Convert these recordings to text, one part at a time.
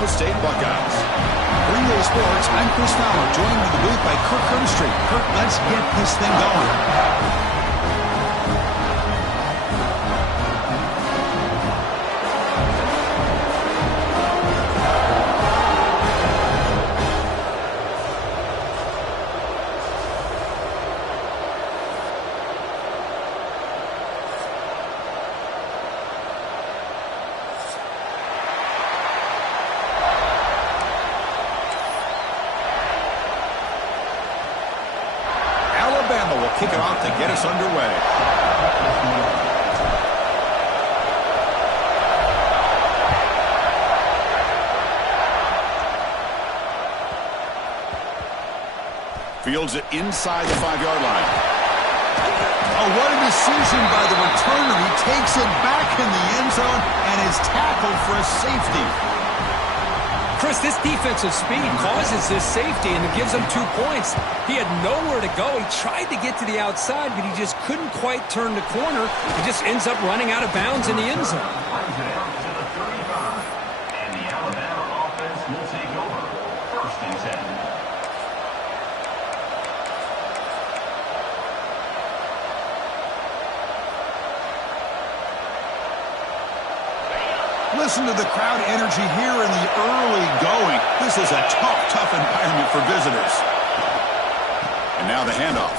Ohio State Buckeyes. 3-Day Sports, I'm Chris Fowler, joined in the booth by Kirk Hermstreet. Kirk, let's get this thing going. Kick it off to get us underway. Fields it inside the 5-yard line. Oh, what a decision by the returner. He takes it back in the end zone and is tackled for a safety. Chris, this defensive speed causes this safety, and it gives him 2 points. He had nowhere to go. He tried to get to the outside, but he just couldn't quite turn the corner. He just ends up running out of bounds in the end zone. And the Alabama offense will take over. 1st and 10. Listen to the crowd energy here in the early going. This is a tough environment for visitors. And now the handoff.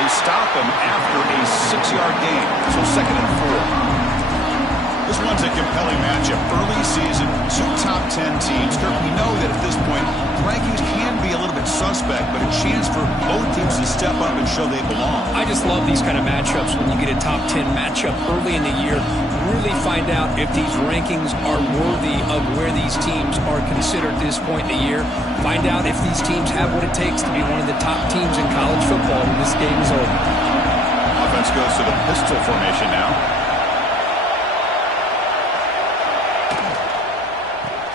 They stop him after a 6-yard gain. So 2nd and 4. This one's a compelling matchup. Early season, 2 top 10 teams. Kirk, we know that at this point, rankings can be a little bit suspect, but a chance for both teams to step up and show they belong. I just love these kind of matchups when you get a top 10 matchup early in the year. Really find out if these rankings are worthy of where these teams are considered at this point in the year. Find out if these teams have what it takes to be one of the top teams in college football when this game is over. Offense goes to the pistol formation now.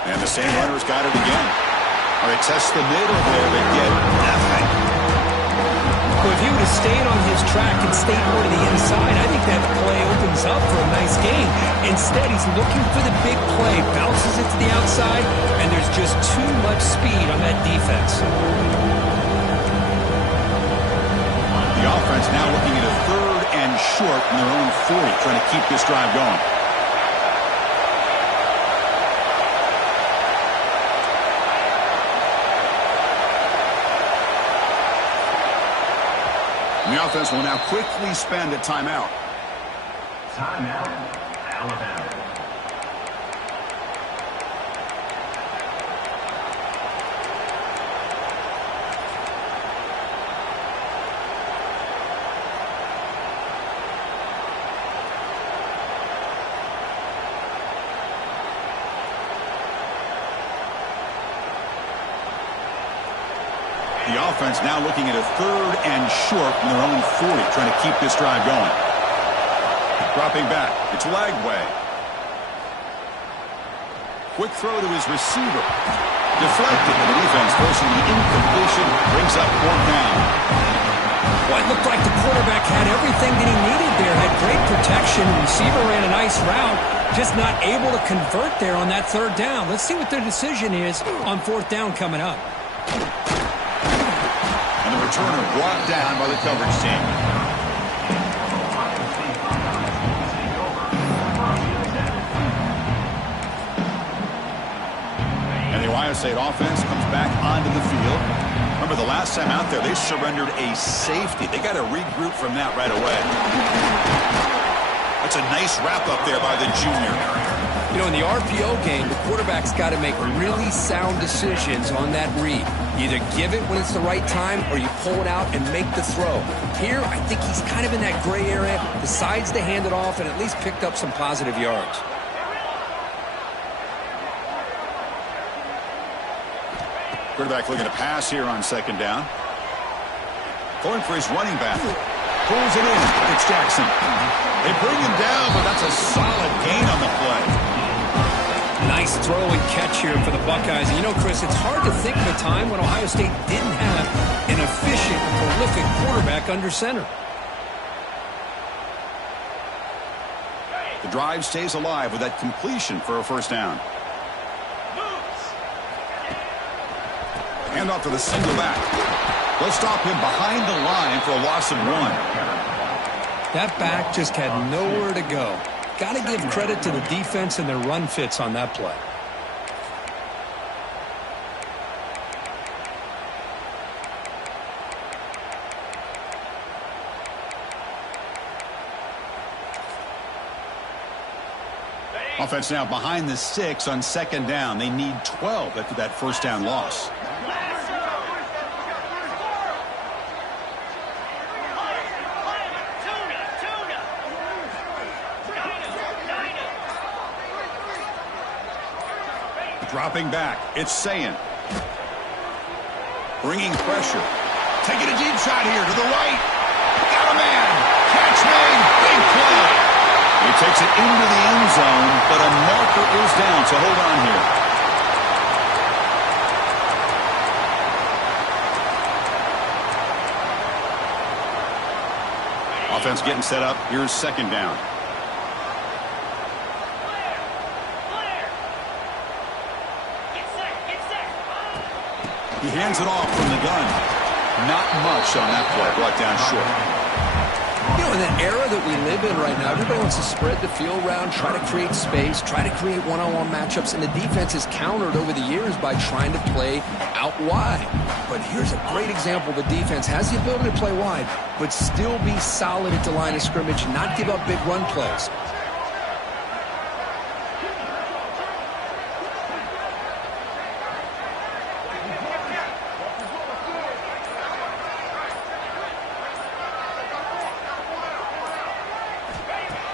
And the same runner's got it again. All right, test the middle there to get nothing. Well, if he would have stayed on his track and stayed more to the inside, I think that play opens up for a nice game. Instead, he's looking for the big play, bounces it to the outside, and there's just too much speed on that defense. The offense now looking at a 3rd and short in their own 40, trying to keep this drive going. And the offense will now quickly spend a timeout. Timeout, Alabama. The offense now looking at a 3rd and short in their own 40, trying to keep this drive going. Dropping back. It's Lagway. Quick throw to his receiver. Deflected. The defense forcing the incompletion. Brings up 4th down. Well, it looked like the quarterback had everything that he needed there. Had great protection. Receiver ran a nice route. Just not able to convert there on that 3rd down. Let's see what their decision is on 4th down coming up. And the returner brought down by the coverage team. And the Ohio State offense comes back onto the field. Remember, the last time out there, they surrendered a safety. They got to regroup from that right away. That's a nice wrap-up there by the junior. You know, in the RPO game, the quarterback's got to make really sound decisions on that read. You either give it when it's the right time or you pull it out and make the throw. Here, I think he's kind of in that gray area, decides to hand it off and at least picked up some positive yards. Quarterback looking to pass here on 2nd down. Going for his running back. Pulls it in. It's Jackson. They bring him down, but that's a solid gain on the play. Nice throw and catch here for the Buckeyes. And you know, Chris, it's hard to think of a time when Ohio State didn't have an efficient, prolific quarterback under center. The drive stays alive with that completion for a first down. Hand off to the single back. They'll stop him behind the line for a loss of 1. That back just had nowhere to go. Got to give credit to the defense and their run fits on that play. Offense now behind the 6 on second down. They need 12 after that first down loss. Dropping back, it's Sayin. Bringing pressure. Taking a deep shot here to the right. Got a man. Catch made. Big play. He takes it into the end zone, but a marker is down, so hold on here. Offense getting set up. Here's second down. He hands it off from the gun. Not much on that play. Brought down short. You know, in the era that we live in right now, everybody wants to spread the field around, try to create space, try to create one-on-one matchups, and the defense is countered over the years by trying to play out wide. But here's a great example. The defense has the ability to play wide, but still be solid at the line of scrimmage, not give up big run plays.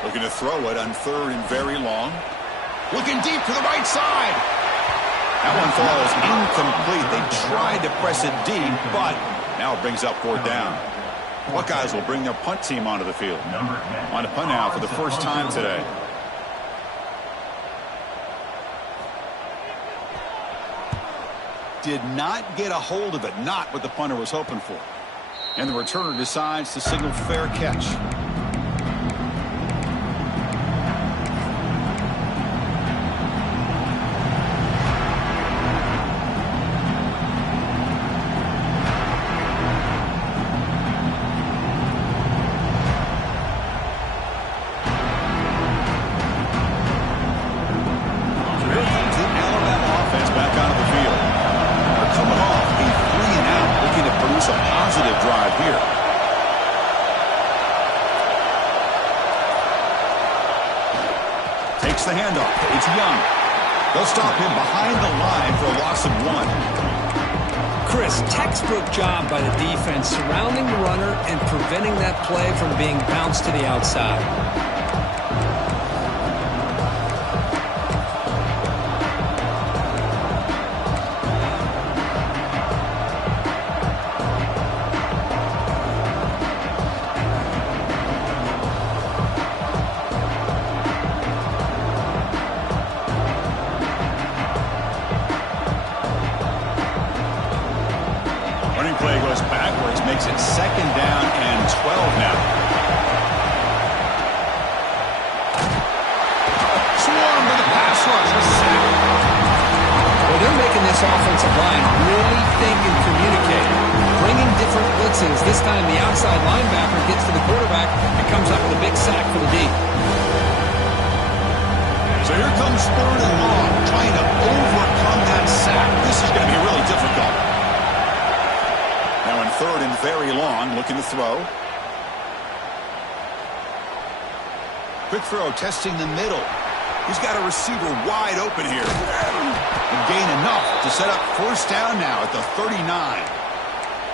Looking to throw it on third and very long. Looking deep to the right side. That one falls incomplete. They tried to press it deep, but now it brings up fourth down. Buckeyes will bring their punt team onto the field. On to punt now for the first time today. Did not get a hold of it. Not what the punter was hoping for. And the returner decides to signal fair catch. The handoff. It's Young. They'll stop him behind the line for a loss of 1. Chris, textbook job by the defense surrounding the runner and preventing that play from being bounced to the outside. Play goes backwards, makes it second down and 12 now. Swarm with a pass rush. Well, they're making this offensive line really think and communicate. Bringing different blitzes. This time the outside linebacker gets to the quarterback and comes up with a big sack for the D. So here comes third and long, trying to overcome that sack. This is going to be really difficult. Now in third and very long, looking to throw. Quick throw, testing the middle. He's got a receiver wide open here. And gain enough to set up first down now at the 39.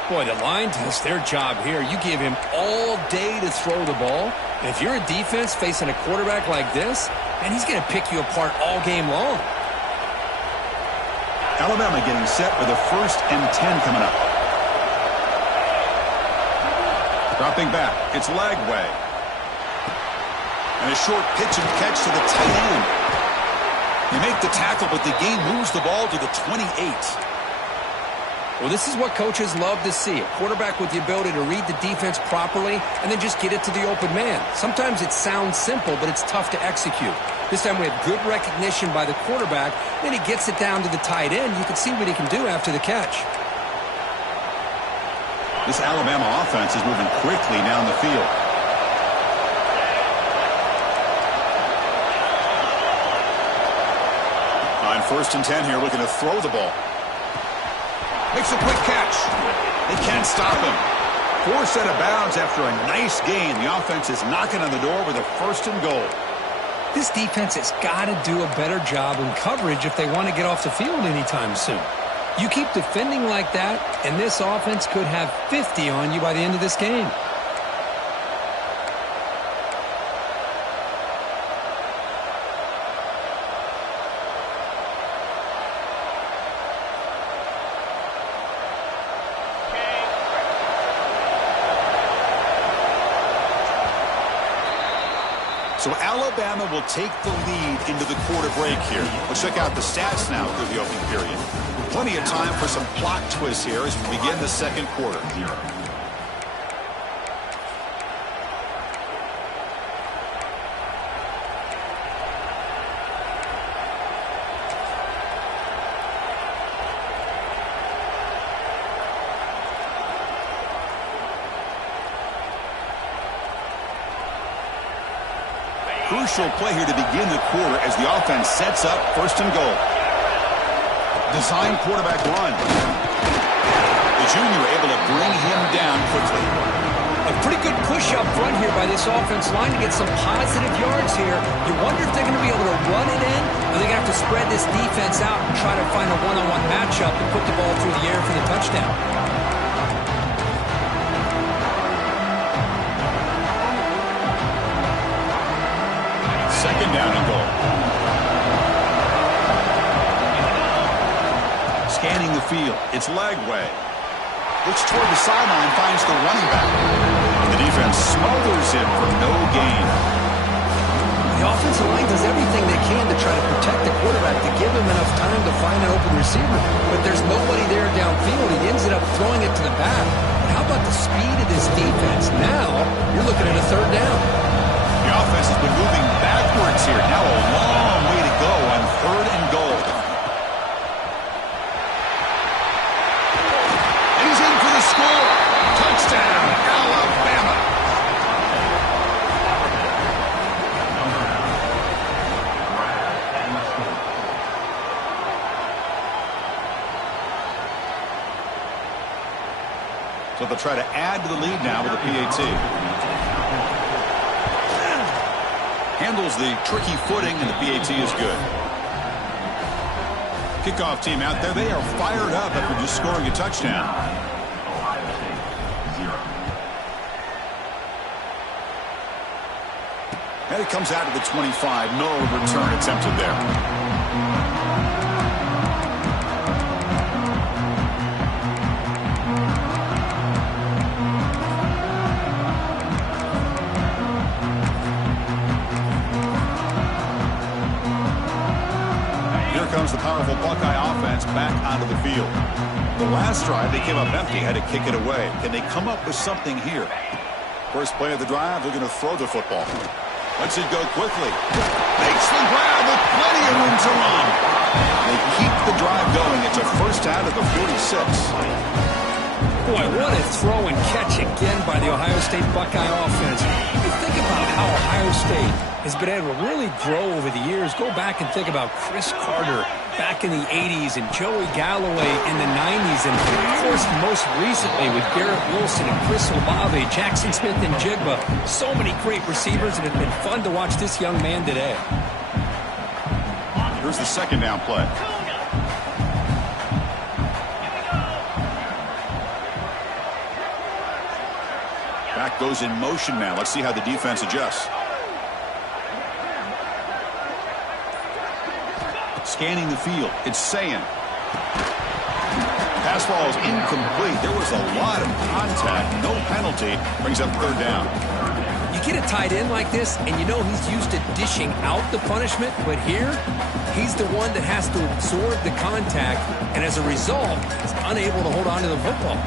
Boy, the line does their job here. You give him all day to throw the ball. And if you're a defense facing a quarterback like this, man, he's going to pick you apart all game long. Alabama getting set with a 1st and 10 coming up. Dropping back, it's Lagway. And a short pitch and catch to the tight end. They make the tackle, but the game moves the ball to the 28. Well, this is what coaches love to see. A quarterback with the ability to read the defense properly and then just get it to the open man. Sometimes it sounds simple, but it's tough to execute. This time we have good recognition by the quarterback. Then he gets it down to the tight end. You can see what he can do after the catch. This Alabama offense is moving quickly down the field. On 1st and 10 here, looking to throw the ball. Makes a quick catch. They can't stop him. 4 set of bounds after a nice gain. The offense is knocking on the door with a 1st and goal. This defense has got to do a better job in coverage if they want to get off the field anytime soon. You keep defending like that, and this offense could have 50 on you by the end of this game. So Alabama will take the lead into the quarter break here. Let's check out the stats now through the opening period. Plenty of time for some plot twists here as we begin the second quarter. Crucial play here to begin the quarter as the offense sets up 1st and goal. Design quarterback run. The junior able to bring him down quickly. A pretty good push up front here by this offense line to get some positive yards here. You wonder if they're going to be able to run it in, or they're going to have to spread this defense out and try to find a one-on-one matchup and put the ball through the air for the touchdown. Second down and goal. Scanning the field. It's leg way. Looks toward the sideline, finds the running back. The defense smothers him for no gain. The offensive line does everything they can to try to protect the quarterback to give him enough time to find an open receiver. But there's nobody there downfield. He ends up throwing it to the back. But how about the speed of this defense? Now you're looking at a 3rd down. The offense has been moving backwards here. Now a long way to go on 3rd and goal. And he's in for the score. Touchdown, Alabama. So they'll try to add to the lead now with the PAT. Handles the tricky footing, and the PAT is good. Kickoff team out there. They are fired up after just scoring a touchdown. And it comes out to the 25. No return attempted there. Comes the powerful Buckeye offense back onto the field. The last drive, they came up empty, had to kick it away. Can they come up with something here? First play of the drive, they're going to throw the football. Lets it go quickly. Makes the grab with plenty of room to run. They keep the drive going. It's a 1st out of the 46. Boy, what a throw and catch again by the Ohio State Buckeye offense. You think about how Ohio State has been able to really grow over the years. Go back and think about Chris Carter back in the 80s and Joey Galloway in the 90s. And, of course, most recently with Garrett Wilson and Chris Olave, Jackson Smith and Jigba. So many great receivers, and it's been fun to watch this young man today. Here's the 2nd down play. Back goes in motion now. Let's see how the defense adjusts. Scanning the field. It's saying. Pass ball is incomplete. There was a lot of contact. No penalty. Brings up 3rd down. You You get a tight end like this, and you know he's used to dishing out the punishment, but here, he's the one that has to absorb the contact, and as a result, he's unable to hold on to the football.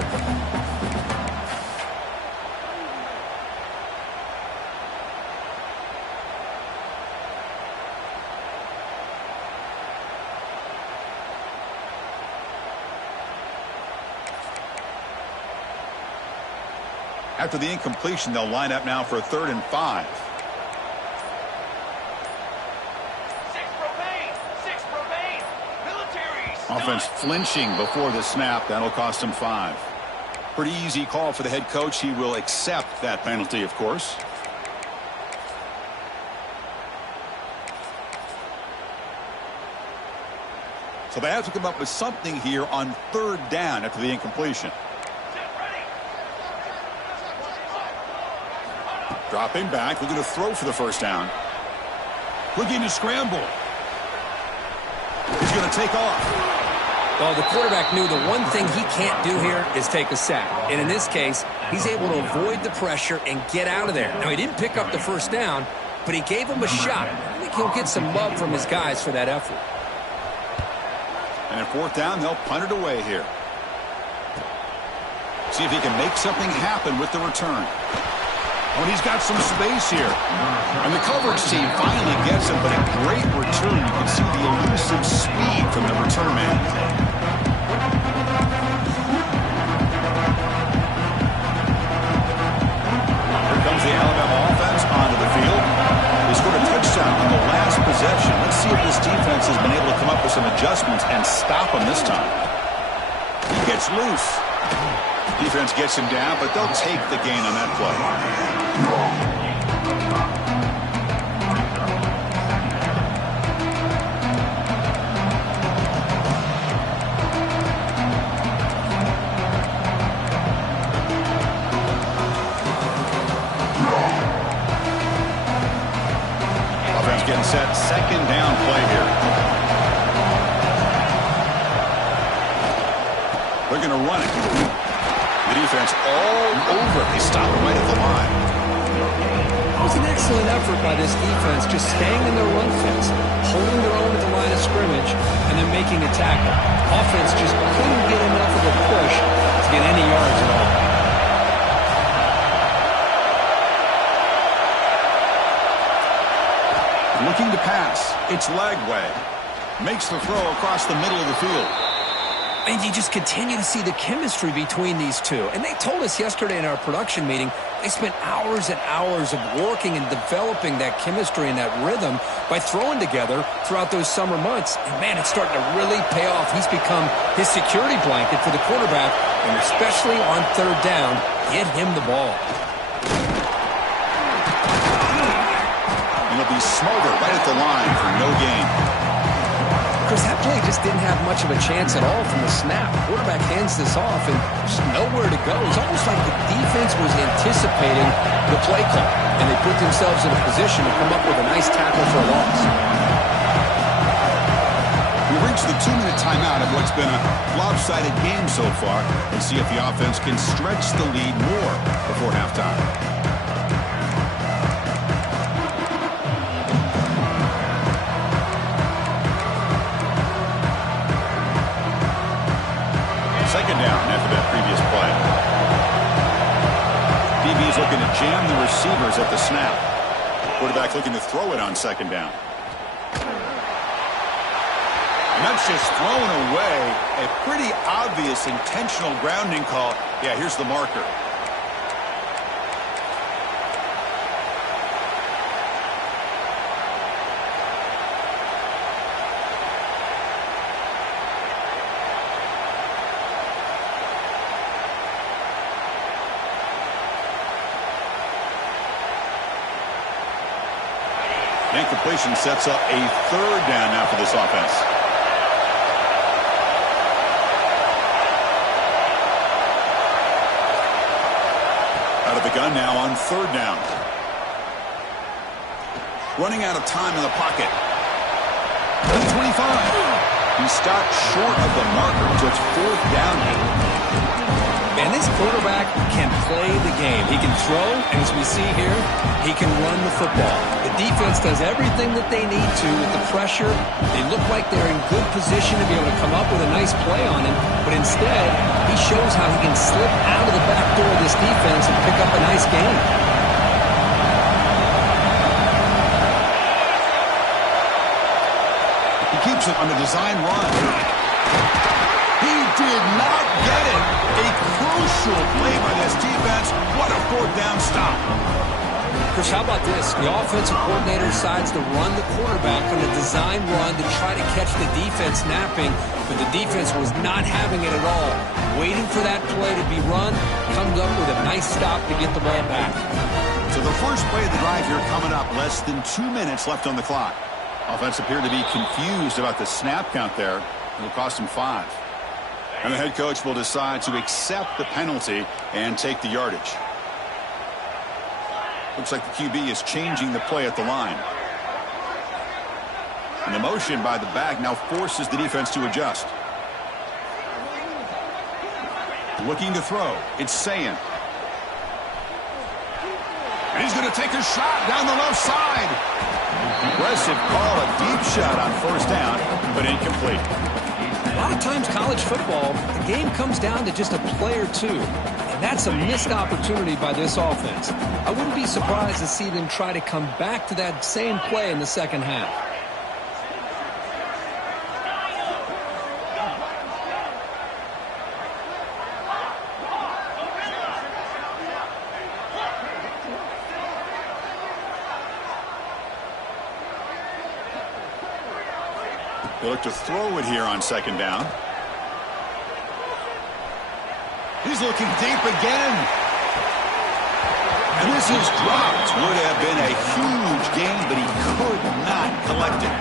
After the incompletion, they'll line up now for a 3rd and 5. Offense flinching before the snap. That'll cost him 5. Pretty easy call for the head coach. He will accept that penalty, of course. So they have to come up with something here on 3rd down after the incompletion. Dropping back, looking to throw for the 1st down. Looking to scramble. He's going to take off. Well, the quarterback knew the one thing he can't do here is take a sack. And in this case, he's able to avoid the pressure and get out of there. Now, he didn't pick up the 1st down, but he gave him a shot. I think he'll get some love from his guys for that effort. And at 4th down, they'll punt it away here. See if he can make something happen with the return. Oh, and he's got some space here. And the coverage team finally gets him, but a great return. You can see the elusive speed from the return man. Here comes the Alabama offense onto the field. They scored a touchdown on the last possession. Let's see if this defense has been able to come up with some adjustments and stop him this time. He gets loose. Defense gets him down, but they'll take the gain on that play. Offense getting set. 2nd down play here. They're going to run it. The defense all over. They stop it right at the line. It was an excellent effort by this defense, just staying in their run fence, holding their own at the line of scrimmage, and then making a tackle. Offense just couldn't get enough of a push to get any yards at all. Looking to pass. It's Lagway. Makes the throw across the middle of the field. And you just continue to see the chemistry between these two. And they told us yesterday in our production meeting, they spent hours and hours of working and developing that chemistry and that rhythm by throwing together throughout those summer months. And, man, it's starting to really pay off. He's become his security blanket for the quarterback, and especially on 3rd down, get him the ball. And he'll be smothered right at the line for no gain. Because that play just didn't have much of a chance at all from the snap. Quarterback hands this off and just nowhere to go. It's almost like the defense was anticipating the play call, and they put themselves in a position to come up with a nice tackle for a loss. We reached the 2-minute timeout of what's been a lopsided game so far, and see if the offense can stretch the lead more before halftime. Second down after that previous play. DB's looking to jam the receivers at the snap. Quarterback looking to throw it on 2nd down. And that's just thrown away. A pretty obvious intentional grounding call. Yeah, here's the marker. Incompletion sets up a 3rd down now for this offense. Out of the gun now on 3rd down. Running out of time in the pocket. 25. He stopped short of the marker, so it's 4th down. Man, this quarterback can play the game. He can throw, and as we see here, he can run the football. The defense does everything that they need to with the pressure. They look like they're in good position to be able to come up with a nice play on him, but instead, he shows how he can slip out of the back door of this defense and pick up a nice gain. He keeps it on the design run. He did not get it. A crucial play by this defense. What a fourth down stop. Chris, how about this? The offensive coordinator decides to run the quarterback on a design run to try to catch the defense napping, but the defense was not having it at all. Waiting for that play to be run, comes up with a nice stop to get the ball back. So the first play of the drive here coming up, less than 2 minutes left on the clock. Offense appeared to be confused about the snap count there. It'll cost him 5. And the head coach will decide to accept the penalty and take the yardage. Looks like the QB is changing the play at the line. And the motion by the back now forces the defense to adjust. Looking to throw. It's Sayin. And he's going to take a shot down the left side. Aggressive call, a deep shot on first down, but incomplete. A lot of times college football, the game comes down to just a play or two. And that's a missed opportunity by this offense. I wouldn't be surprised to see them try to come back to that same play in the second half. They look to throw it here on second down. He's looking deep again. And this is dropped. Would have been a huge gain, but he could not collect it.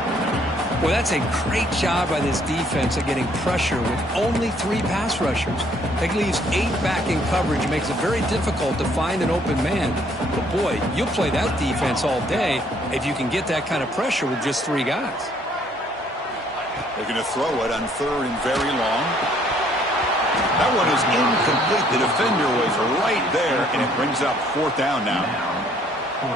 Well, that's a great job by this defense of getting pressure with only 3 pass rushers. That leaves 8 back in coverage. Makes it very difficult to find an open man. But boy, you'll play that defense all day if you can get that kind of pressure with just 3 guys. Looking to throw it on third and very long. That one is incomplete. The defender was right there, and it brings up fourth down now.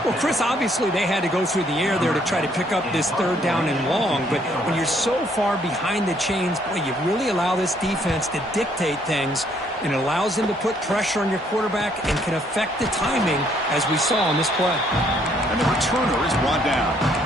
Well, Chris, obviously they had to go through the air there to try to pick up this third down and long, but when you're so far behind the chains, boy, you really allow this defense to dictate things, and it allows them to put pressure on your quarterback and can affect the timing, as we saw on this play. And the returner is brought down.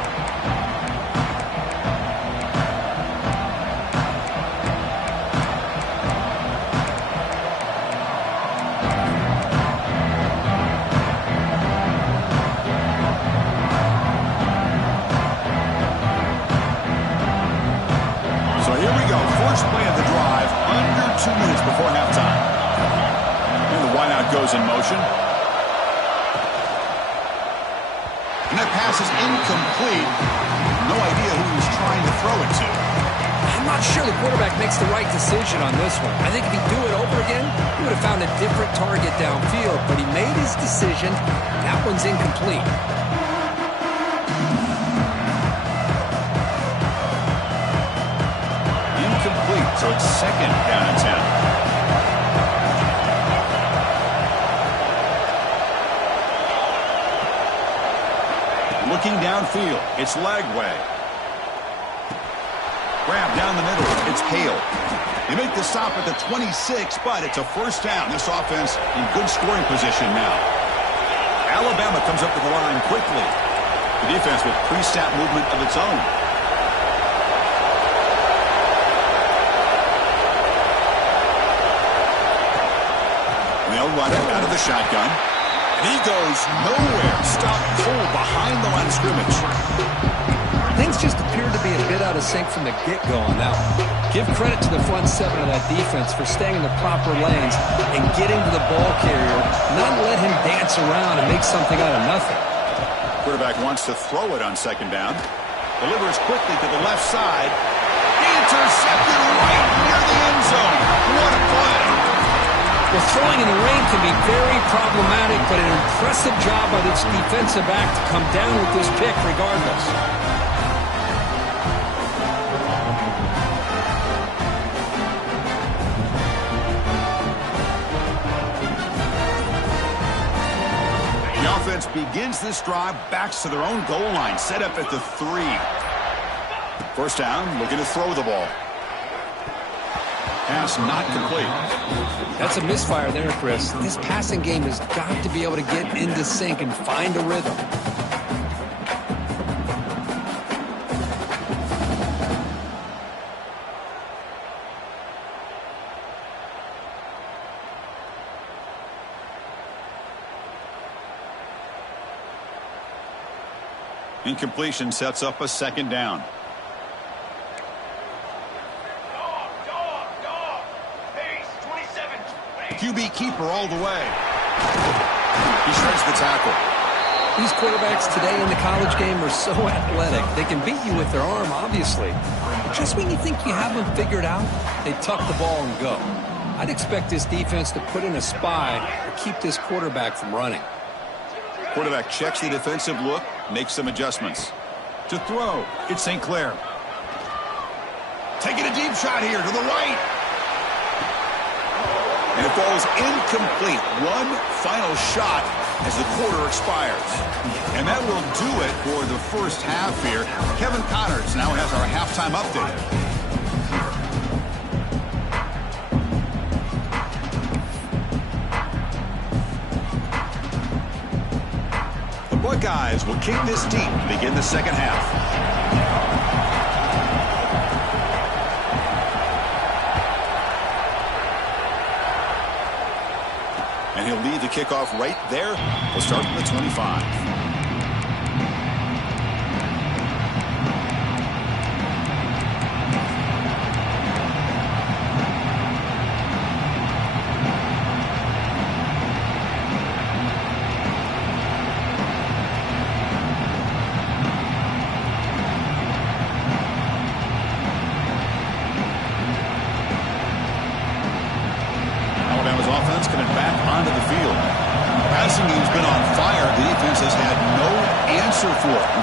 Goes in motion. And that pass is incomplete. No idea who he's trying to throw it to. I'm not sure the quarterback makes the right decision on this one. I think if he'd do it over again, he would have found a different target downfield, but he made his decision. That one's incomplete. Incomplete, so it's second down and 10. Looking downfield, it's Lagway. Grab down the middle, it's Hale. They make the stop at the 26, but it's a first down. This offense in good scoring position now. Alabama comes up to the line quickly. The defense with pre-snap movement of its own. They'll run it out of the shotgun. He goes nowhere. Stop cold behind the line of scrimmage. Things just appeared to be a bit out of sync from the get-go on that one. Give credit to the front 7 of that defense for staying in the proper lanes and getting to the ball carrier, not let him dance around and make something out of nothing. Quarterback wants to throw it on second down. Delivers quickly to the left side. Intercepted right near the end zone. What a play. Well, throwing in the rain can be very problematic, but an impressive job by this defensive back to come down with this pick regardless. begins this drive, backs to their own goal line, set up at the 3. First down, looking to throw the ball. Pass not complete. That's a misfire there, Chris. This passing game has got to be able to get into sync and find a rhythm. Incompletion sets up a second down. QB keeper all the way. He shreds the tackle. These quarterbacks today in the college game are so athletic. They can beat you with their arm, obviously. Just when you think you have them figured out, they tuck the ball and go. I'd expect this defense to put in a spy to keep this quarterback from running. Quarterback checks the defensive look, makes some adjustments. To throw, it's St. Clair. Taking a deep shot here to the right. And it falls incomplete. One final shot as the quarter expires. And that will do it for the first half here. Kevin Connors now has our halftime update. Buckeyes will kick this deep to begin the second half. And he'll lead the kickoff right there. He'll start from the 25.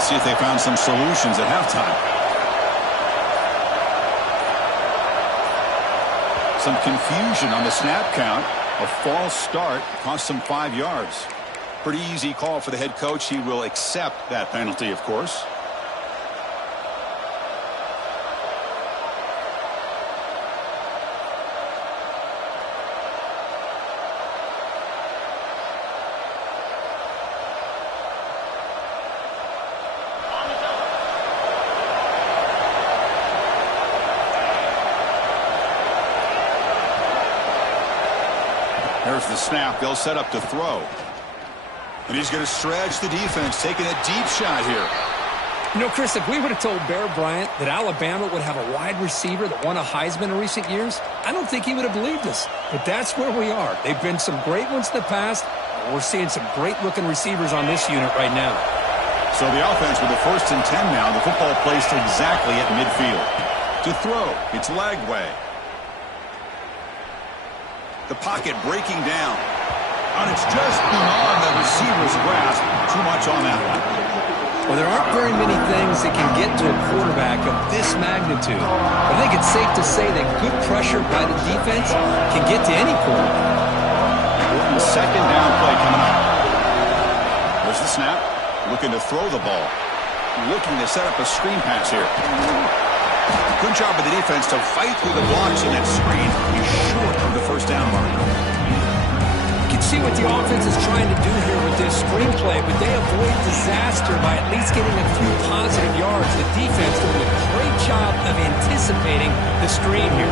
See if they found some solutions at halftime. Some confusion on the snap count. A false start cost them 5 yards. Pretty easy call for the head coach. He will accept that penalty, of course. There's the snap. They'll set up to throw. And he's going to stretch the defense, taking a deep shot here. You know, Chris, if we would have told Bear Bryant that Alabama would have a wide receiver that won a Heisman in recent years, I don't think he would have believed us. But that's where we are. They've been some great ones in the past. And we're seeing some great-looking receivers on this unit right now. So the offense with the 1st and 10 now. The football placed exactly at midfield. To throw, it's Lagway. The pocket breaking down. And it's just beyond the receiver's grasp. Too much on that one. Well, there aren't very many things that can get to a quarterback of this magnitude. But I think it's safe to say that good pressure by the defense can get to any quarterback. Important second down play coming up. There's the snap. Looking to throw the ball. Looking to set up a screen pass here. Good job of the defense to fight through the blocks in that screen. He's short of the first down marker. You can see what the offense is trying to do here with this screenplay, but they avoid disaster by at least getting a few positive yards. The defense doing a great job of anticipating the screen here.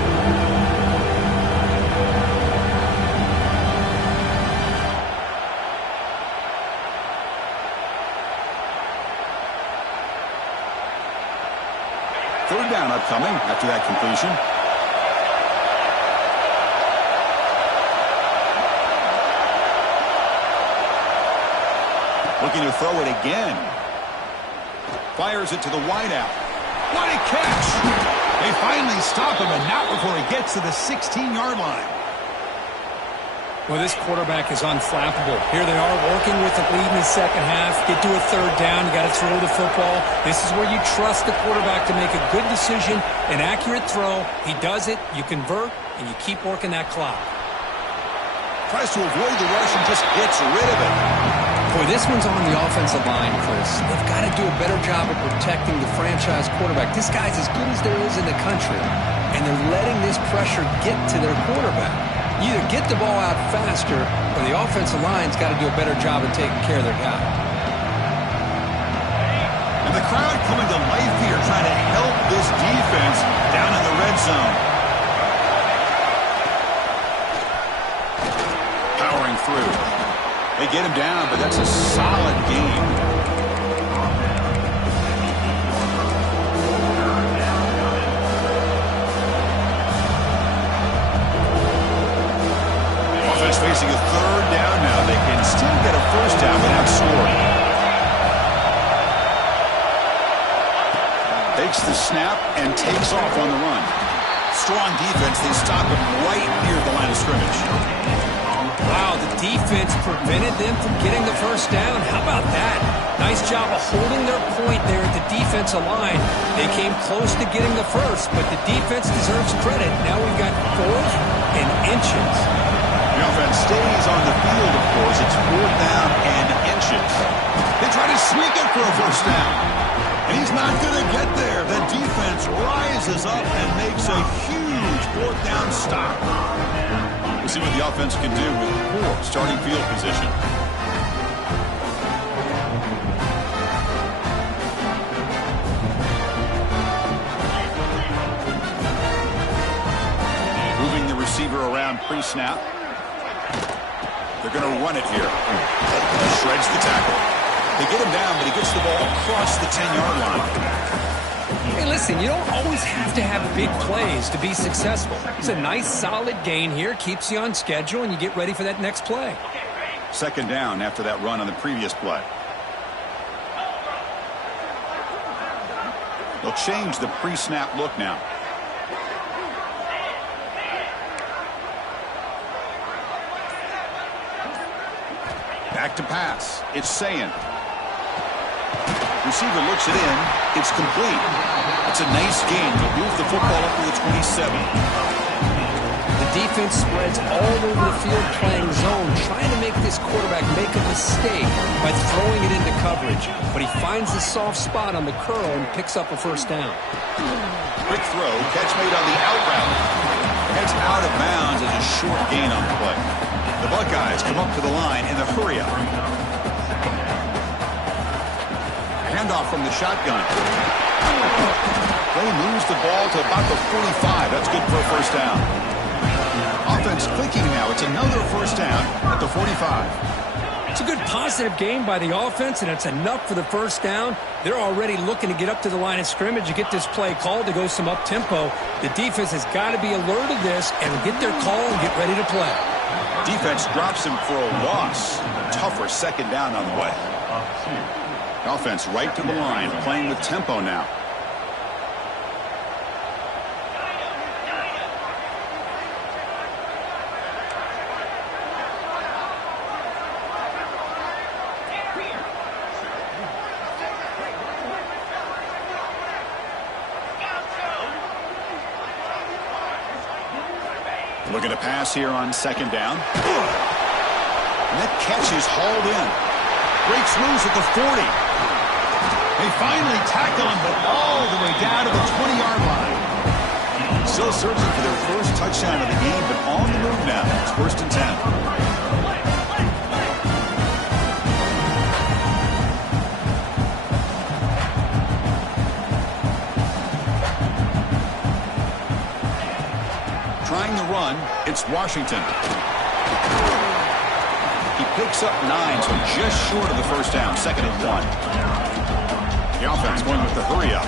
Third down upcoming after that completion. Looking to throw it again. Fires it to the wideout. What a catch! They finally stop him, and not before he gets to the 16-yard line. Well, this quarterback is unflappable. Here they are working with the lead in the second half. Get to a third down. You got to throw the football. This is where you trust the quarterback to make a good decision, an accurate throw. He does it, you convert, and you keep working that clock. Tries to avoid the rush and just gets rid of it. Boy, this one's on the offensive line, Chris. They've got to do a better job of protecting the franchise quarterback. This guy's as good as there is in the country, and they're letting this pressure get to their quarterback. You either get the ball out faster, or the offensive line's got to do a better job of taking care of their guy. And the crowd coming to life here, trying to help this defense down in the red zone. Powering through. They get him down, but that's a solid game. Offense facing a third down now. They can still get a first down without scoring. Takes the snap and takes off on the run. Strong defense. They stop him right near the line of scrimmage. Wow, the defense prevented them from getting the first down. How about that? Nice job of holding their point there at the defensive line. They came close to getting the first, but the defense deserves credit. Now we've got 4th and inches. The offense stays on the field, of course. It's 4th down and inches. They try to sneak it for a first down. And he's not going to get there. The defense rises up and makes a huge 4th down stop. We'll see what the offense can do with poor starting field position. Moving the receiver around pre-snap. They're going to run it here. Shreds the tackle. They get him down, but he gets the ball across the 10-yard line. Hey, listen, you don't always have to have big plays to be successful. It's a nice, solid gain here. Keeps you on schedule, and you get ready for that next play. 2nd down after that run on the previous play. They'll change the pre-snap look now. Back to pass. It's Sayin. Receiver looks it in. It's complete. It's a nice game to move the football up to the 27. The defense spreads all over the field playing zone, trying to make this quarterback make a mistake by throwing it into coverage. But he finds the soft spot on the curl and picks up a first down. Quick throw. Catch made on the out route. Heads out of bounds as a short gain on the play. The Buckeyes come up to the line in the hurry-up. Handoff from the shotgun. Play moves the ball to about the 45. That's good for a first down. Offense clicking now. It's another first down at the 45. It's a good positive game by the offense, and it's enough for the first down. They're already looking to get up to the line of scrimmage. You get this play called to go some up-tempo. The defense has got to be alert of this and get their call and get ready to play. Defense drops him for a loss. Tougher 2nd down on the way. Offense right to the line, playing with tempo now. Looking to pass here on 2nd down. And that catch is hauled in. Breaks loose at the 40. They finally tackle him, but all the way down to the 20-yard line. Still searching for their first touchdown of the game, but on the move now. It's 1st and 10. Trying the run, it's Washington. He picks up 9, so just short of the first down. 2nd and 1. The offense going with the hurry-up.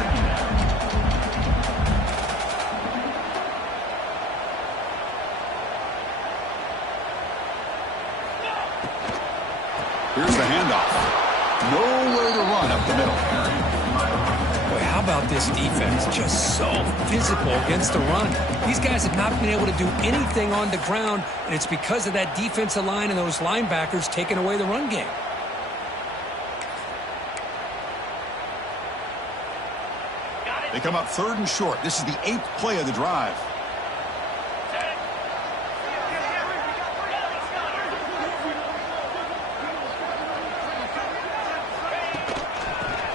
Here's the handoff. Nowhere to run up the middle. Boy, how about this defense? Just so physical against the run. These guys have not been able to do anything on the ground, and it's because of that defensive line and those linebackers taking away the run game. They come up 3rd and short. This is the 8th play of the drive.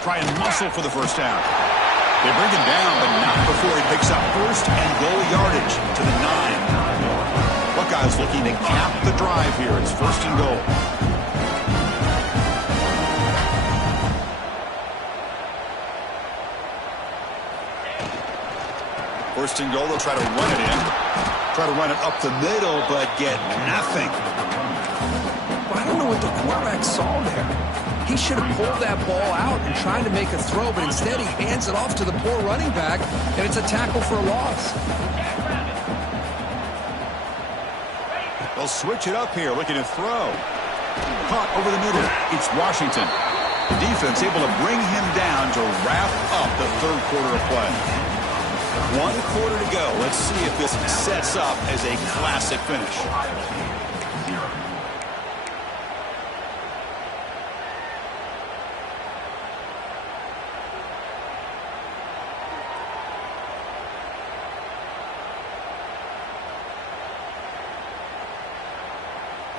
Try and muscle for the first down. They bring him down, but not before he picks up first and goal yardage to the 9. Buckeyes looking to cap the drive here. It's first and goal. First and goal, they'll try to run it in. Try to run it up the middle, but get nothing. Well, I don't know what the quarterback saw there. He should have pulled that ball out and tried to make a throw, but instead he hands it off to the poor running back, and it's a tackle for a loss. They'll switch it up here, looking to throw. Caught over the middle. It's Washington. The defense able to bring him down to wrap up the third quarter of play. 1 quarter to go. Let's see if this sets up as a classic finish.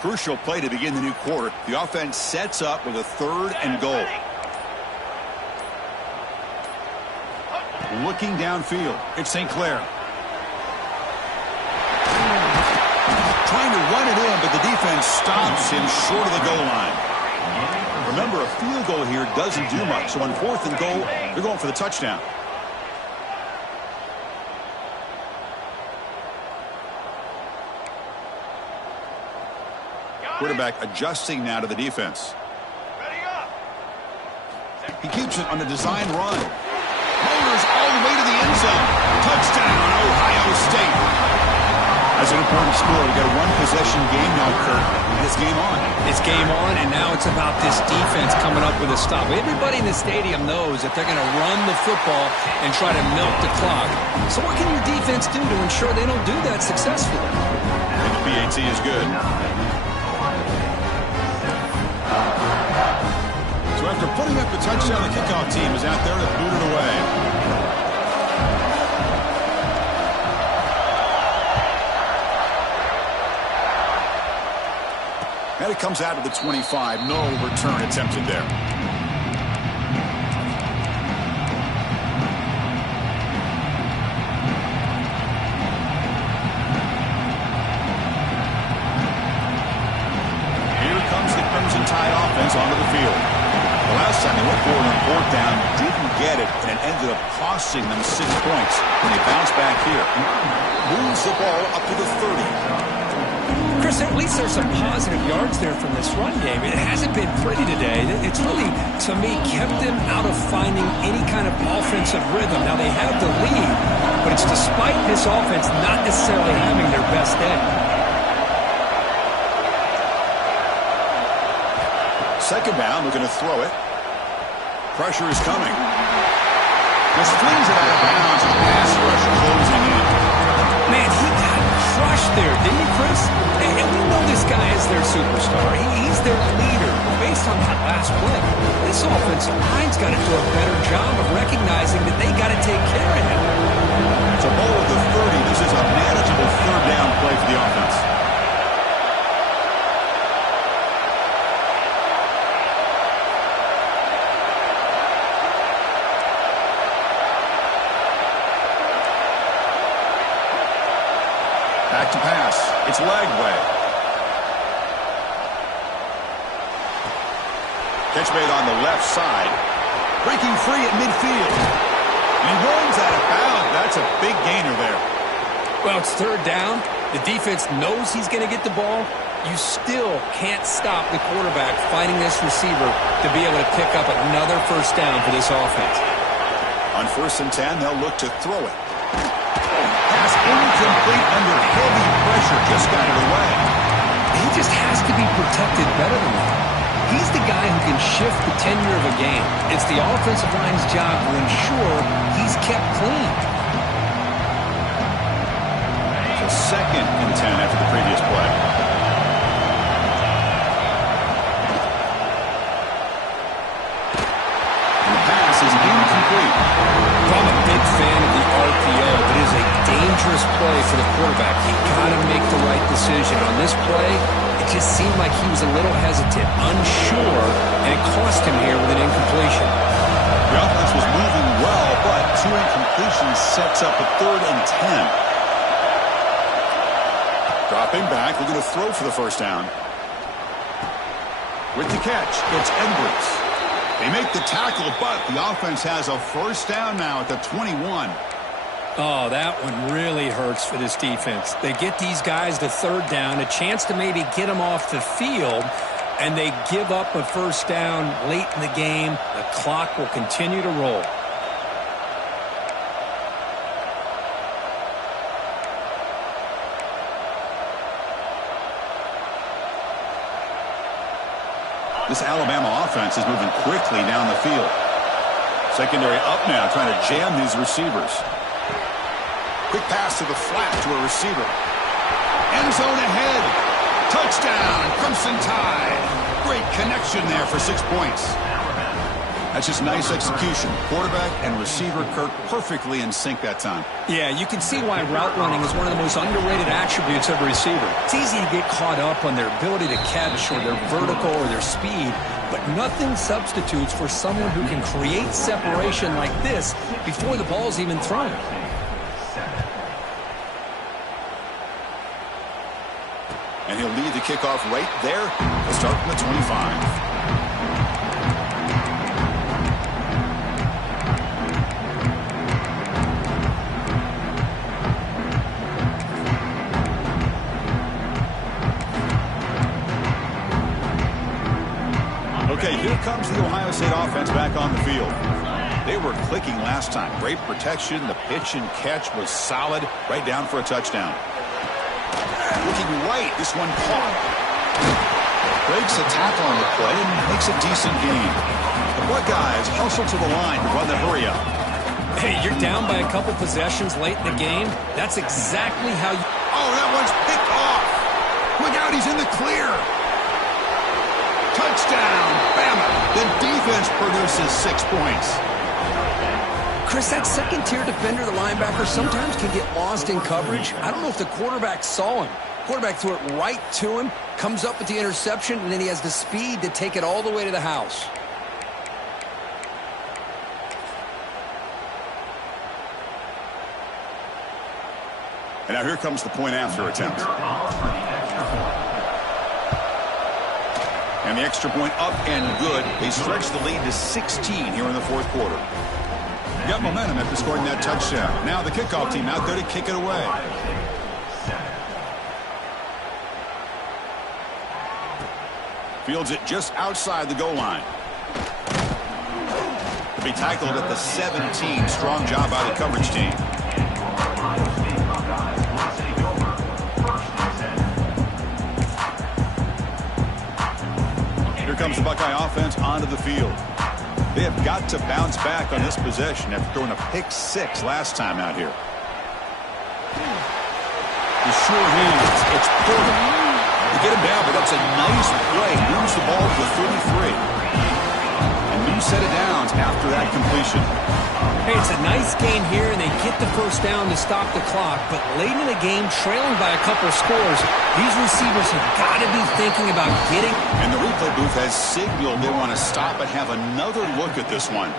Crucial play to begin the new quarter. The offense sets up with a 3rd and goal. Looking downfield, it's St. Clair. Trying to run it in, but the defense stops him short of the goal line. Remember, a field goal here doesn't do much, so on 4th and goal, they're going for the touchdown. Quarterback adjusting now to the defense. He keeps it on a design run. Motors all the way to the end zone. Touchdown, Ohio State. As an important score, we got a 1-possession game now, Kurt. And it's game on. It's game on, and now it's about this defense coming up with a stop. Everybody in the stadium knows that they're going to run the football and try to milk the clock. So what can your defense do to ensure they don't do that successfully? And the PAT is good. So after putting up the touchdown, the kickoff team is out there to boot it away. And it comes out of the 25. No return attempted there. Here comes the Crimson Tide offense onto the field. The last time they went for it on 4th down, didn't get it, and it ended up costing them 6 points when they bounce back here. Moves the ball up to the 30. Chris, at least there's some positive yards there from this run game. It hasn't been pretty today. It's really, to me, kept them out of finding any kind of offensive rhythm. Now, they have the lead, but it's despite this offense not necessarily having their best day. Second down, looking to throw it. Pressure is coming. Just flings it out of bounds. Pass rush closing in. Man, he got crushed there, didn't he, Chris? And we know this guy is their superstar. He's their leader. Based on that last play, this offensive line's got to do a better job of recognizing that they got to take care of him. It's a ball of the 30. This is a manageable 3rd down play for the offense. Back to pass. It's Lagway. Catch made on the left side. Breaking free at midfield. And he runs out of bounds. That's a big gainer there. Well, it's 3rd down. The defense knows he's going to get the ball. You still can't stop the quarterback fighting this receiver to be able to pick up another 1st down for this offense. On 1st and 10, they'll look to throw it. Pass incomplete under heavy pressure. Just got it away. He just has to be protected better than that. He's the guy who can shift the tenure of a game. It's the offensive line's job to ensure he's kept clean. So 2nd and 10 after the previous play. And the pass is incomplete. Well, I'm a big fan of the RPO, but it is a dangerous play for the quarterback. He got to make the right decision. On this play, it just seemed like he was a little hesitant, unsure, and it cost him here with an incompletion. The offense was moving well, but 2 incompletions sets up a 3rd and 10. Dropping back, looking to throw for the first down. With the catch, it's Edwards. They make the tackle, but the offense has a first down now at the 21. Oh, that one really hurts for this defense. They get these guys to 3rd down, a chance to maybe get them off the field, and they give up a first down late in the game. The clock will continue to roll. This Alabama offense is moving quickly down the field. Secondary up now, trying to jam these receivers. Quick pass to the flat to a receiver. End zone ahead. Touchdown, Crimson Tide. Great connection there for 6 points. That's just nice execution. Quarterback and receiver Kirk perfectly in sync that time. Yeah, you can see why route running is one of the most underrated attributes of a receiver. It's easy to get caught up on their ability to catch or their vertical or their speed, but nothing substitutes for someone who can create separation like this before the ball's even thrown. And he'll lead the kickoff right there. We'll start from the 25. Okay, here comes the Ohio State offense back on the field. They were clicking last time. Great protection. The pitch and catch was solid. Right down for a touchdown. Looking right. This one caught. Breaks a tackle on the play and makes a decent gain. The Buckeyes hustle to the line to run the hurry up. Hey, you're down by a couple possessions late in the game. That's exactly how you... Oh, that one's picked off. Look out, he's in the clear. Touchdown, Bama. The defense produces 6 points. Chris, that second-tier defender, the linebacker, sometimes can get lost in coverage. I don't know if the quarterback saw him. Quarterback threw it right to him, comes up with the interception, and then he has the speed to take it all the way to the house. And now here comes the point-after attempt. And the extra point up and good. They stretch the lead to 16 here in the 4th quarter. Got momentum after scoring that touchdown. Now the kickoff team out there to kick it away. Fields it just outside the goal line. To be tackled at the 17. Strong job by the coverage team. Here comes the Buckeye offense onto the field. They have got to bounce back on this possession after throwing a pick 6 last time out here. The sure hands. It's Porter. To get him down, but that's a nice play. Moves the ball to the 33. A new set of downs after that completion. Hey, it's a nice gain here, and they get the first down to stop the clock. But late in the game, trailing by a couple scores, these receivers have got to be thinking about getting... And the replay booth has signaled they want to stop and have another look at this one.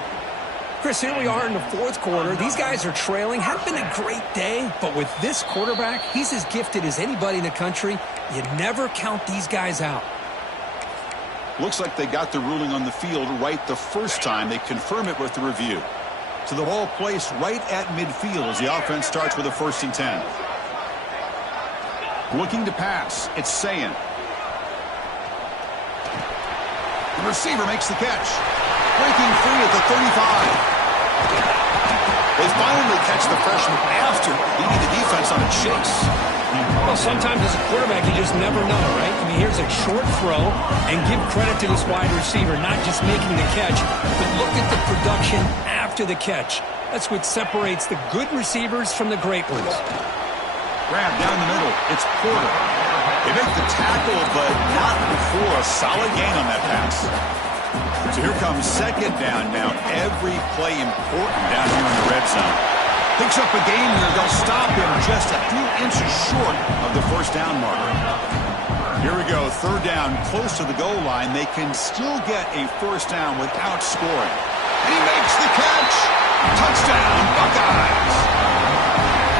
Chris, here we are in the 4th quarter. These guys are trailing. Hadn't been a great day, but with this quarterback, he's as gifted as anybody in the country. You never count these guys out. Looks like they got the ruling on the field right the first time. They confirm it with the review. So the ball placed right at midfield as the offense starts with a 1st and 10. Looking to pass. It's Sayin. The receiver makes the catch. Breaking free at the 35. They finally catch the freshman after leading the defense on a chase. Well, sometimes as a quarterback, you just never know, right? I mean, here's a short throw, and give credit to this wide receiver, not just making the catch, but look at the production after the catch. That's what separates the good receivers from the great ones. Grab down the middle. It's Porter. They make the tackle, but not before a solid gain on that pass. So here comes 2nd down now. Every play important down here in the red zone. Picks up a game here. They'll stop him just a few inches short of the first down marker. Here we go, third down, close to the goal line. They can still get a first down without scoring. And he makes the catch. Touchdown, Buckeyes.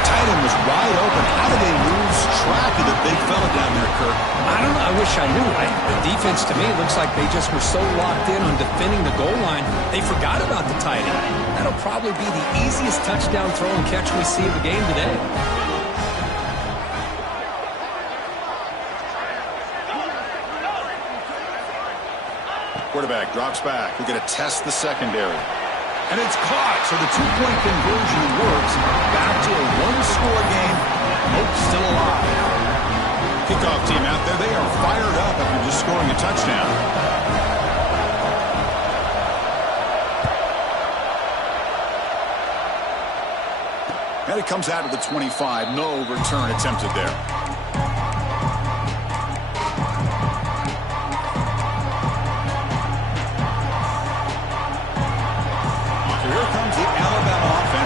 Tight end was wide open. How do they lose track of the big fella down there, Kirk? I don't know. I wish I knew. The defense, to me, looks like they just were so locked in on defending the goal line, they forgot about the tight end. That'll probably be the easiest touchdown throw and catch we see of the game today. Quarterback drops back. We're going to test the secondary. And it's caught, so the two-point conversion works. Back to a one-score game. Nope, still alive. Kickoff team out there. They are fired up after just scoring a touchdown. And it comes out of the 25. No return attempted there.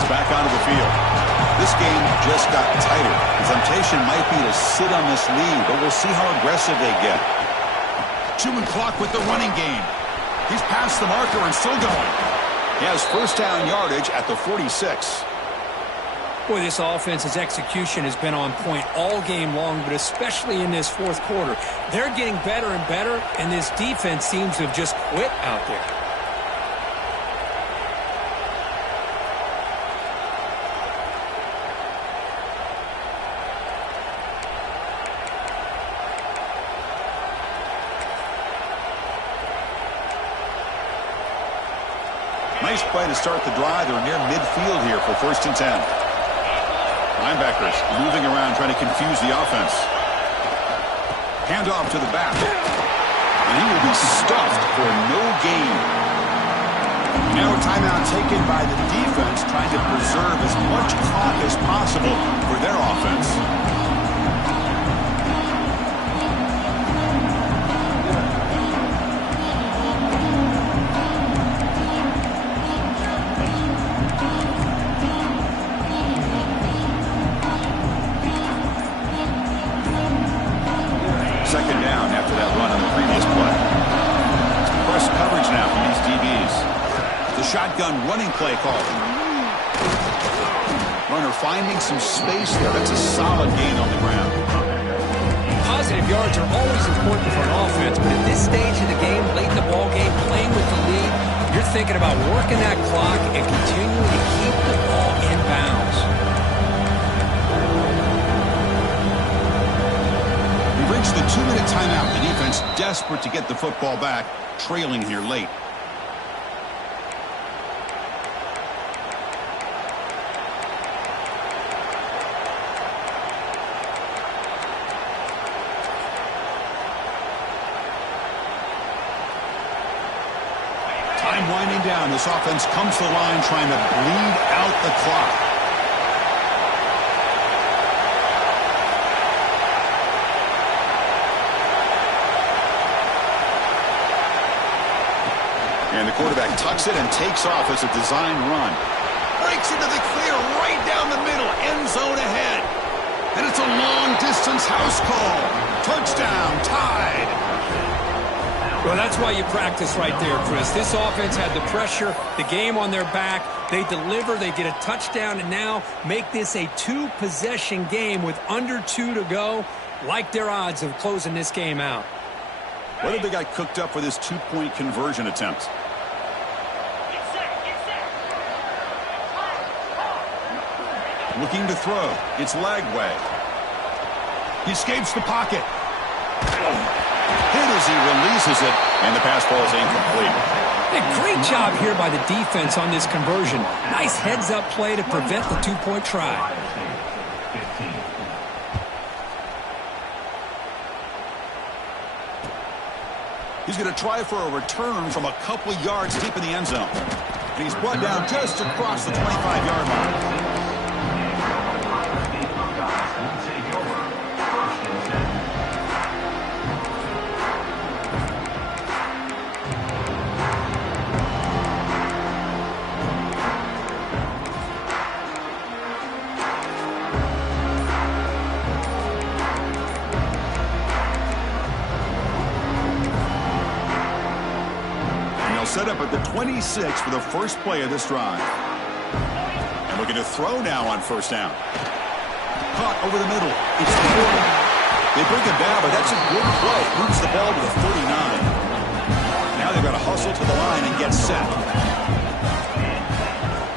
Back onto the field. This game just got tighter. The temptation might be to sit on this lead, but we'll see how aggressive they get. Chewing clock with the running game. He's past the marker and still going. He has first down yardage at the 46. Boy, this offense's execution has been on point all game long, but especially in this fourth quarter. They're getting better and better, and this defense seems to have just quit out there. Nice play to start the drive. They're near midfield here for 1st and 10. Linebackers moving around trying to confuse the offense. Handoff to the back. And he will be stuffed for no gain. Now a timeout taken by the defense trying to preserve as much clock as possible for their offense. Second down after that run on the previous play. It's press coverage now from these DBs. The shotgun running play called. Runner finding some space there. That's a solid gain on the ground. Positive yards are always important for an offense, but at this stage of the game, late in the ball game, playing with the lead, you're thinking about working that clock and continuing to keep the ball in bounds. Reached the 2-minute timeout. The defense desperate to get the football back, trailing here late. Time winding down. This offense comes to the line trying to bleed out the clock. And the quarterback tucks it and takes off as a design run. Breaks into the clear right down the middle. End zone ahead. And it's a long-distance house call. Touchdown, tied. Well, that's why you practice right there, Chris. This offense had the pressure, the game on their back. They deliver, they get a touchdown, and now make this a 2-possession game with under 2 to go. Like their odds of closing this game out. What have they got cooked up for this 2-point conversion attempt? Looking to throw. It's Lagway. He escapes the pocket. Hit as he releases it, and the pass ball is incomplete. Hey, great job here by the defense on this conversion. Nice heads-up play to prevent the 2-point try. He's going to try for a return from a couple yards deep in the end zone. And he's brought down just across the 25-yard line. set up at the 26 for the first play of this drive. And looking to throw now on first down. Caught over the middle. It's Gordon. They bring him down, but that's a good play. Moves the ball to the 39. Now they've got to hustle to the line and get set.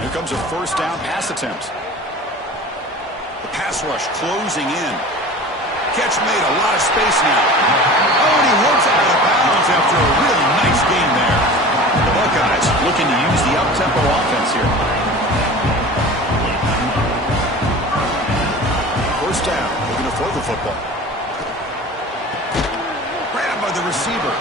Here comes a first down pass attempt. The pass rush closing in. Catch made, a lot of space now. Oh, and he works out of bounds after a really nice gain there. The Buckeyes looking to use the up-tempo offense here. First down, looking to throw the football. Grabbed by the receiver.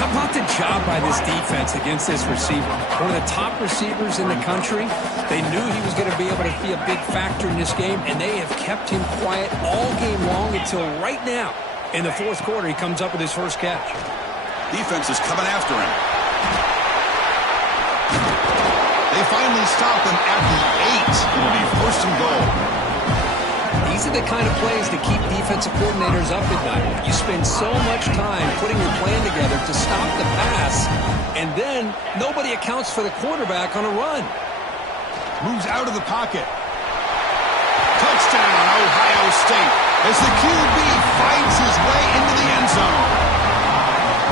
How about the job by this defense against this receiver? One of the top receivers in the country. They knew he was going to be able to be a big factor in this game, and they have kept him quiet all game long until right now. In the fourth quarter, he comes up with his first catch. Defense is coming after him. They finally stop him at the 8. It'll be first and goal. These are the kind of plays that keep defensive coordinators up at night. You spend so much time putting your plan together to stop the pass, and then nobody accounts for the quarterback on a run. Moves out of the pocket. Touchdown, Ohio State, as the QB fights his way into the end zone.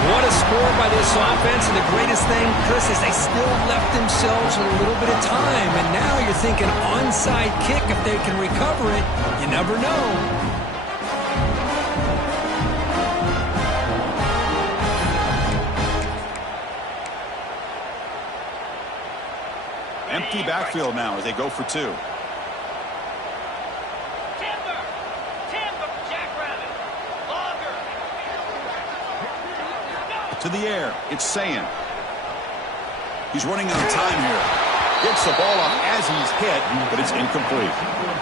What a score by this offense, and the greatest thing, Chris, is they still left themselves with a little bit of time, and now you're thinking onside kick if they can recover it. You never know. Empty backfield now as they go for 2. To the air, it's Sayin. He's running out of time here. Gets the ball off as he's hit, but it's incomplete.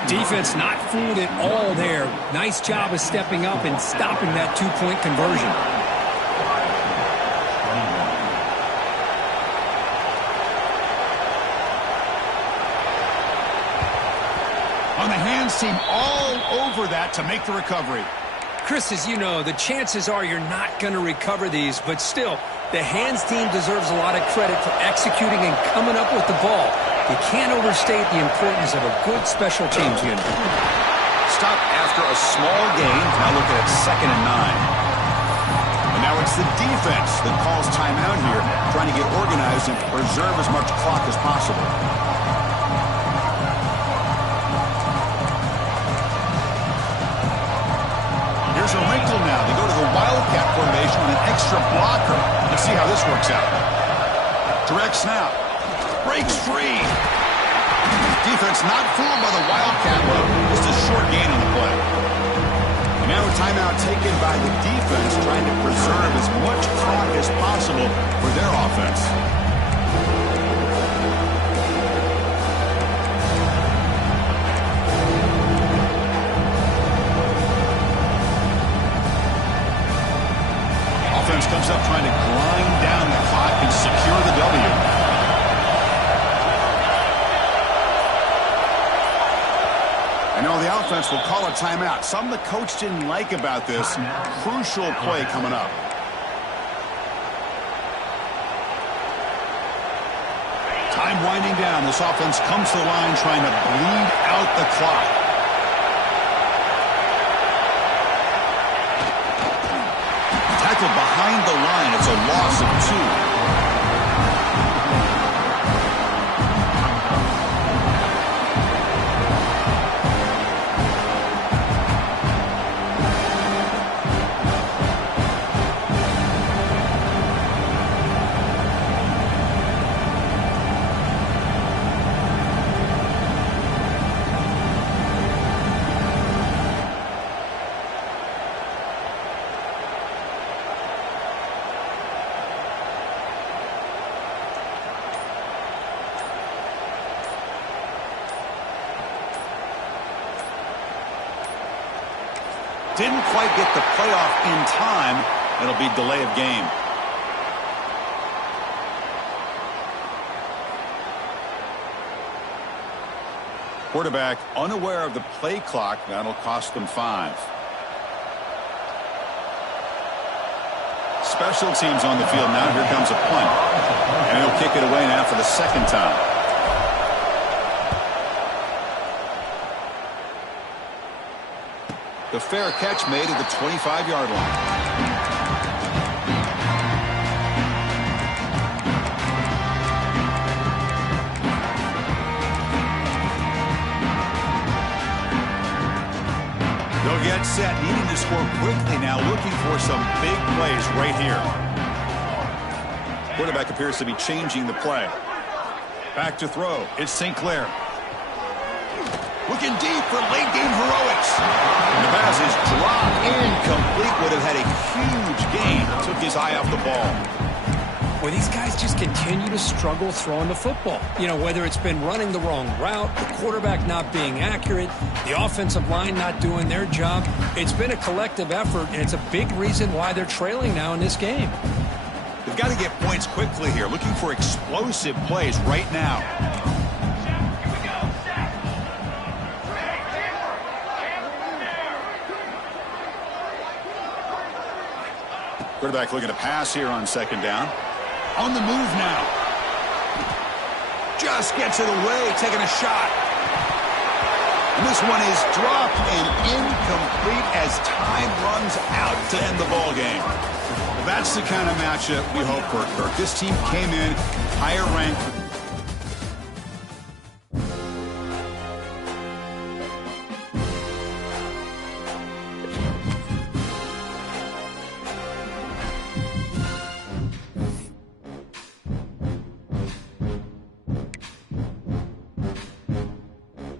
Defense not fooled at all there. Nice job of stepping up and stopping that two-point conversion. On the hands team all over that to make the recovery. Chris, as you know, the chances are you're not going to recover these, but still, the hands team deserves a lot of credit for executing and coming up with the ball. You can't overstate the importance of a good special teams unit. Stop after a small gain. Now looking at 2nd and 9. And now it's the defense that calls timeout here, trying to get organized and preserve as much clock as possible. Here's a wrinkle now. They go to the Wildcat formation with an extra blocker. Let's see how this works out. Direct snap. Breaks free. Defense not fooled by the Wildcat move. Just a short gain on the play. And now a timeout taken by the defense, trying to preserve as much clock as possible for their offense. Offense comes up trying to grind down the clock and secure the W. And now the offense will call a timeout. Something the coach didn't like about this. Crucial play coming up. Time winding down. This offense comes to the line trying to bleed out the clock. Behind the line, it's a loss of 2. Didn't quite get the playoff in time. It'll be delay of game. Quarterback unaware of the play clock. That'll cost them 5. special teams on the field now. Here comes a punt. And he'll kick it away now for the second time. The fair catch made at the 25-yard line. They'll get set, needing to score quickly now, looking for some big plays right here. Quarterback appears to be changing the play. Back to throw. It's St. Clair. Looking deep for late game heroics. And the pass is dropped incomplete. Would have had a huge gain. Took his eye off the ball. Well, these guys just continue to struggle throwing the football. You know, whether it's been running the wrong route, the quarterback not being accurate, the offensive line not doing their job. It's been a collective effort, and it's a big reason why they're trailing now in this game. They've got to get points quickly here, looking for explosive plays right now. Quarterback looking to pass here on second down. On the move now. Just gets it away, taking a shot. And this one is dropped and incomplete as time runs out to end the ball game. That's the kind of matchup we hope for, Kirk. This team came in higher ranked